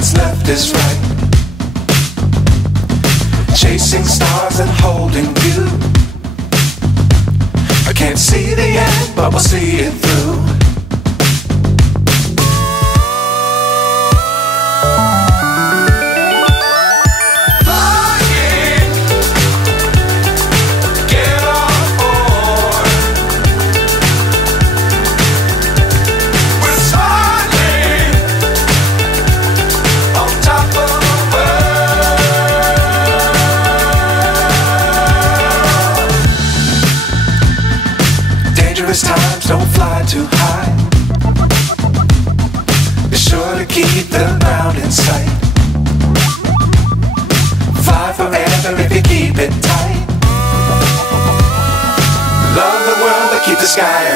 what's left is right. Chasing stars and holding you. I can't see the end, but we'll see it through. Dangerous times, don't fly too high. Be sure to keep the ground in sight. Fly forever if you keep it tight. Love the world, but keep the sky